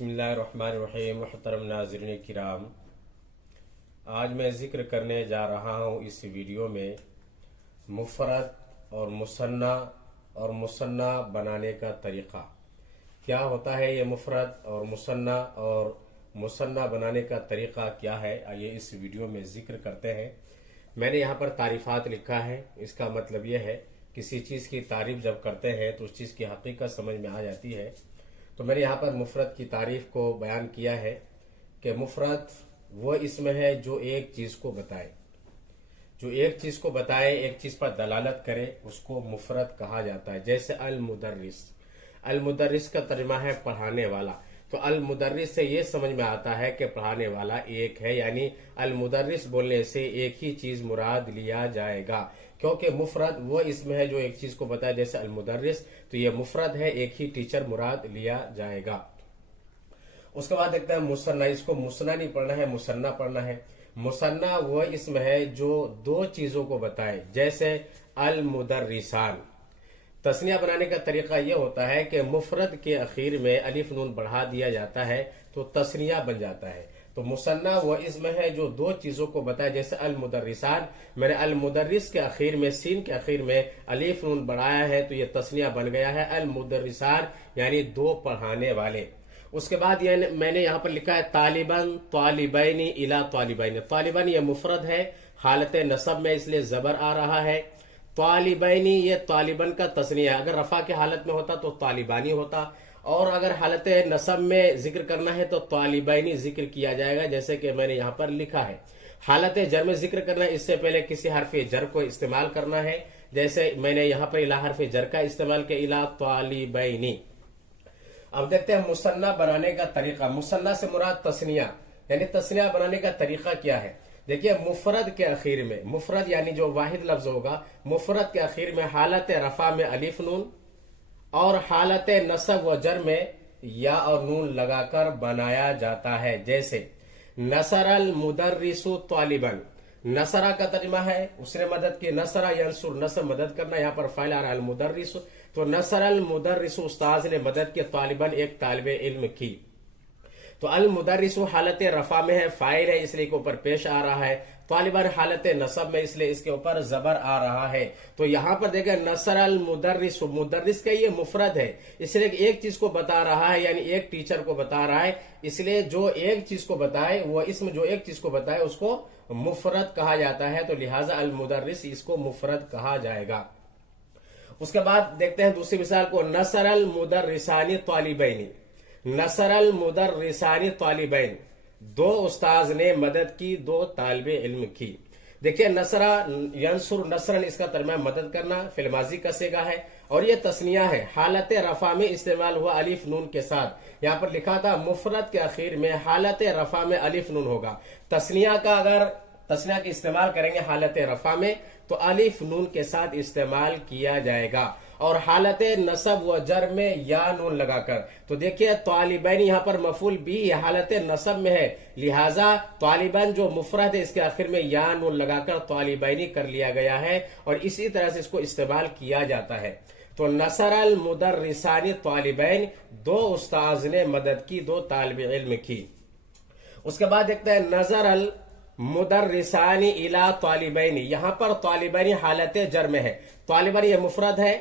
बिस्मिल्लाहिर्रहमानिर्रहीम। मुहतरम नाज़रीन किराम, आज मैं ज़िक्र करने जा रहा हूँ इस वीडियो में मुफ़रद और मुसन्ना बनाने का तरीक़ा। क्या होता है ये मुफ़रद और मुसन्ना बनाने का तरीक़ा क्या है, आइए इस वीडियो में ज़िक्र करते हैं। मैंने यहाँ पर तारीफ़ात लिखा है। इसका मतलब ये है किसी चीज़ की तारीफ़ जब करते हैं तो उस चीज़ की हकीकत समझ में आ जाती है। तो मैंने यहाँ पर मुफ़रद की तारीफ़ को बयान किया है कि मुफ़रद वो इसम है जो एक चीज़ को बताए, एक चीज़ पर दलालत करे, उसको मुफ़रद कहा जाता है। जैसे अल-मुदर्रिस का तर्जुमा है पढ़ाने वाला। तो अल-मुदर्रिस से ये समझ में आता है कि पढ़ाने वाला एक है, यानी अल-मुदर्रिस बोलने से एक ही चीज़ मुराद लिया जाएगा, क्योंकि मुफ़रद वो इसमें है जो एक चीज़ को बताए। जैसे अल-मुदर्रिस, तो ये मुफ़रद है, एक ही टीचर मुराद लिया जाएगा। उसके बाद देखते हैं मुसन्ना। इसको मुसन्ना नहीं पढ़ना है, मुसन्ना पढ़ना है। मुसन्ना वो इसम है जो दो चीज़ों को बताए। जैसे अल-मुदर्रिसान, तस्निया बनाने का तरीका यह होता है कि मुफरद के आखिर में अलिफ नून बढ़ा दिया जाता है तो तस्निया बन जाता है। तो मुसन्ना वो इसम है जो दो चीजों को बताए। जैसे अल मुदर्रिसान, मैंने अल मुदर्रिस के आखिर में, सीन के आखिर में अलिफ नून बढ़ाया है तो ये तस्निया बन गया है अल मुदर्रिसान, यानी दो पढ़ाने वाले। उसके बाद मैंने यहाँ पर लिखा है तालिबन तालिबैनी इला तालिबैनी। तालिबन ये मुफरद है, हालत नसब में इसलिए जबर आ रहा है। तालिबैनी ये तालिबन का तस्निया है। अगर रफा के हालत में होता तो तालिबानी होता, और अगर हालत नसब में जिक्र करना है तो तालिबैनी जिक्र किया जाएगा, जैसे कि मैंने यहाँ पर लिखा है। हालत जर में जिक्र करना है, इससे पहले किसी हरफ जर को इस्तेमाल करना है। जैसे मैंने यहाँ पर इला हरफ जर का इस्तेमाल किया, इला तालिबैनी। अब देखते हैं मुसन्ना बनाने का तरीका। मुसन्ना से मुराद तस्निया, यानी तस्निया बनाने का तरीका क्या है। देखिए, मुफरद के आखिर में, मुफरद यानी जो वाहिद लफ्ज होगा, मुफरद के आखिर में हालत रफा में अलिफ नून और हालत नसब व जर में या और नून लगाकर बनाया जाता है। जैसे नसरल मुदर्रिसु तालिबन, नसरा का तर्जुमा है उसने मदद की, नसरा यंसुर, नसर मदद करना, यहाँ पर फाइल आ रहा है अल मुदर्रिसु, तो नसरल मुदर्रिसु उस्ताद ने मदद की, तालिबन एक तालिबे इल्म की। तो अल मुदर्रिसु हालत रफा में है, फाइल है इसलिए के ऊपर पेश आ रहा है। तालिबन हालत नसब में, इसलिए इसके ऊपर जबर आ रहा है। तो यहाँ पर देखा नसर अल मुदर्रिसु, मुदर्रिस का ये मुफरद है, इसलिए एक चीज को बता रहा है, यानी एक टीचर को बता रहा है। इसलिए जो एक चीज को बताए, वो इसमें जो एक चीज को बताए उसको मुफरद कहा जाता है। तो लिहाजा अल मुदर्रिस इसको मुफरद कहा जाएगा। उसके बाद देखते हैं दूसरी मिसाल को, नसर अल मुदर्रिसानी तालिबैनी। नसरल मुदर्रिसानी तालिबैन, दो उस्ताज ने मदद की, दो तालिबे इल्म की। देखिए, नसरा यंसुर नसरन, इसका तर्जुमा मदद करना, फिलमाजी का सेगा है और ये तस्निया है। हालत रफा में इस्तेमाल हुआ अलिफ नून के साथ। यहाँ पर लिखा था मुफरद के आखिर में हालत रफा में अलिफ नून होगा। तस्निया का अगर तस्निया का इस्तेमाल करेंगे हालत रफा में तो अलिफ नून के साथ इस्तेमाल किया जाएगा, और हालत नसब व जर में या नून लगाकर। तो देखिए, तालिबैन यहाँ पर मफूल भी हालत नसब में है, लिहाजा तालिबन जो मुफरद है इसके आखिर में या नून लगाकर तालिबैनी कर लिया गया है, और इसी तरह से इसको इस्तेमाल किया जाता है। तो नसर अल मुदर्रिसानी तालिबैन, दो उस्ताज ने मदद की, दो तालिब इल्म की। उसके बाद देखते हैं नजर अल मुदर्रिसानी इला तालिबैनी। यहाँ पर तालिबैनी हालत जर में है। तालिबैनी ये मुफरद है,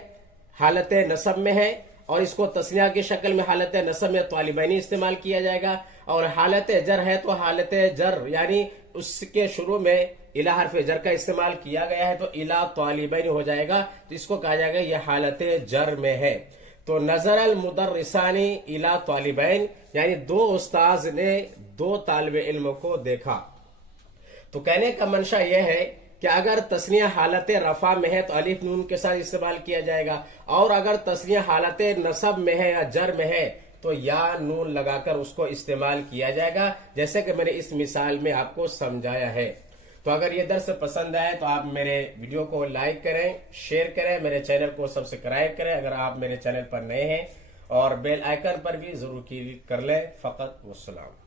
हालत नसब में है, और इसको तस्निया की शक्ल में हालत नसब में तालिबैनी इस्तेमाल किया जाएगा। और हालत जर है तो हालत जर यानी उसके शुरू में इला हरफ जर का इस्तेमाल किया गया है तो इला तालिबैनी हो जाएगा, तो इसको कहा जाएगा ये हालत जर में है। तो नजर अल मुदर्रिसानी इला तालिबैन, यानी दो उस्ताज ने दो तालिब इल्म को देखा। तो कहने का मंशा यह है कि अगर तस्निया हालत रफा में है तो अलिफ नून के साथ इस्तेमाल किया जाएगा, और अगर तस्निया हालत नसब में है या जर में है तो या नून लगाकर उसको इस्तेमाल किया जाएगा, जैसे कि मैंने इस मिसाल में आपको समझाया है। तो अगर ये दर्स पसंद आए तो आप मेरे वीडियो को लाइक करें, शेयर करें, मेरे चैनल को सब्सक्राइब करें अगर आप मेरे चैनल पर नए हैं, और बेल आइकन पर भी जरूर क्लिक कर लें। फकत वस्सलाम।